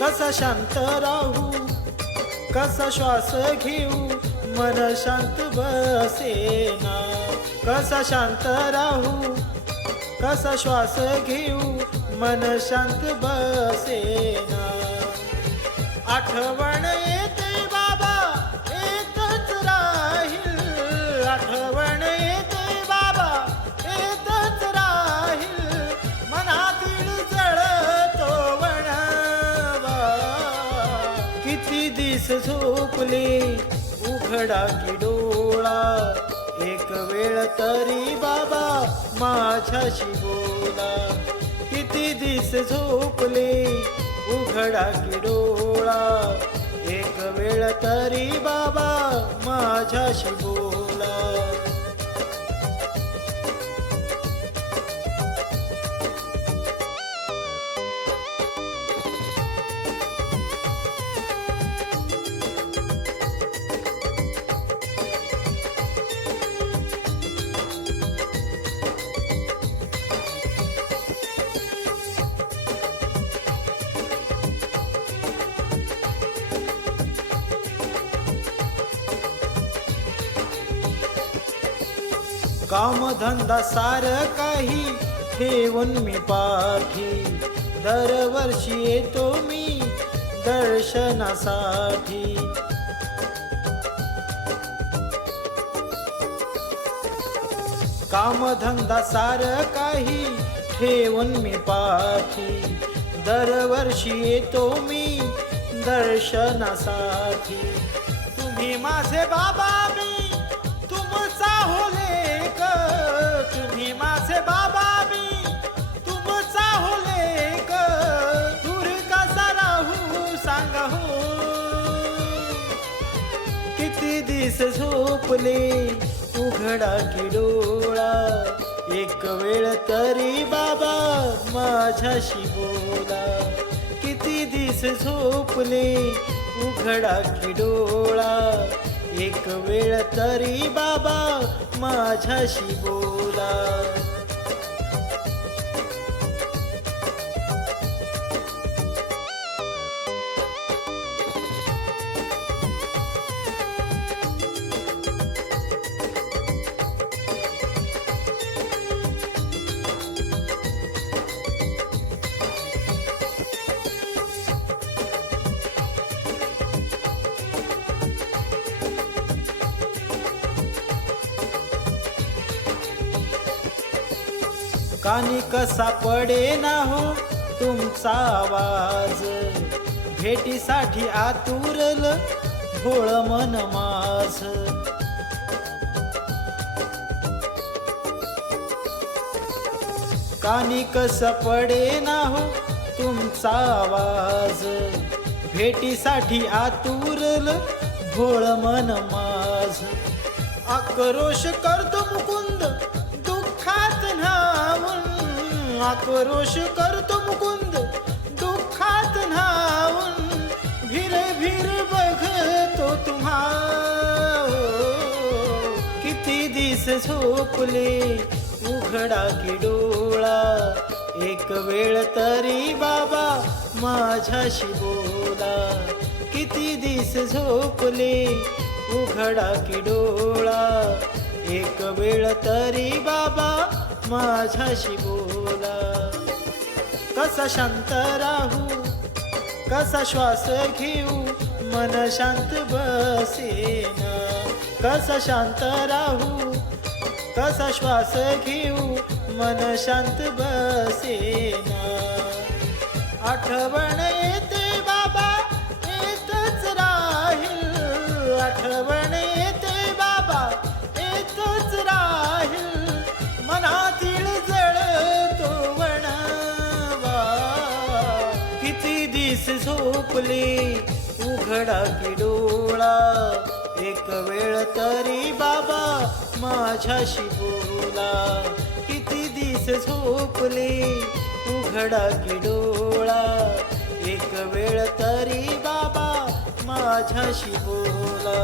कसा शांत राहू, कसा श्वास घेऊ, मन शांत बसेना. कसा शांत राहू, कसा श्वास घेऊ, मन शांत बसेना. आठवण येते बाबा येतच राहील, आठवण येते बाबा येतच राहील, मनातील जळतो वणवा. किती दिस झोपले उघडा की डोळा, एक वेळ तरी बाबा माझ्याशी बोला. किती दिस झोपले उघडा की डोळा, एक वेळ तरी बाबा माझ्याशी बोला. कामधंदा सार काही ठेवून मी पाठी, दरवर्षी येतो मी दर्शनासाठी. कामधंदा सार काही ठेवून मी पाठी, दरवर्षी येतो मी दर्शनासाठी. तुम्ही माझे बाबा मी तुमचा हो लेक, तुम्ही माझे बाबा मी तुमचा हो लेक. दूर कसा राहू सांगा हो, किती दिस झोपले उघडा की डोळा, एक वेळ तरी बाबा माझ्याशी बोला. किती दिस झोपले उघडा की डोळा, एक वेळ तरी बाबा माझ्याशी बोला. कानी कसा पडे ना हो तुमचा आवाज, भेटीसाठी आतुरल भोळ मन माझ. कानी कसा पडे ना हो तुमचा आवाज, भेटीसाठी आतुरल भोळ मन माझ. आक्रोश करतो मुकुंद दुःखात न्हावून, आक्रोश करतो मुकुंद दुःखात न्हावून. भीर भीर बघतो तुम्हा, किती दिस झोपले उघडा की डोळा, एक वेळ तरी बाबा माझ्याशी बोला. किती दिस झोपले उघडा की डोळा, एक वेळ तरी बाबा माझ्याशी बोला. कसा शांत राहू, कसा श्वास घेऊ, मन शांत बसेना. कसा शांत राहू, कसा श्वास घेऊ, मन शांत बसेना. आठवण येते बाबा येतच राहील, झोपले उघडा की डोळा एक वेळ तरी बाबा माझ्याशी बोला किती दिस झोपले उघडा की डोळा एक वेळ तरी बाबा माझ्याशी बोला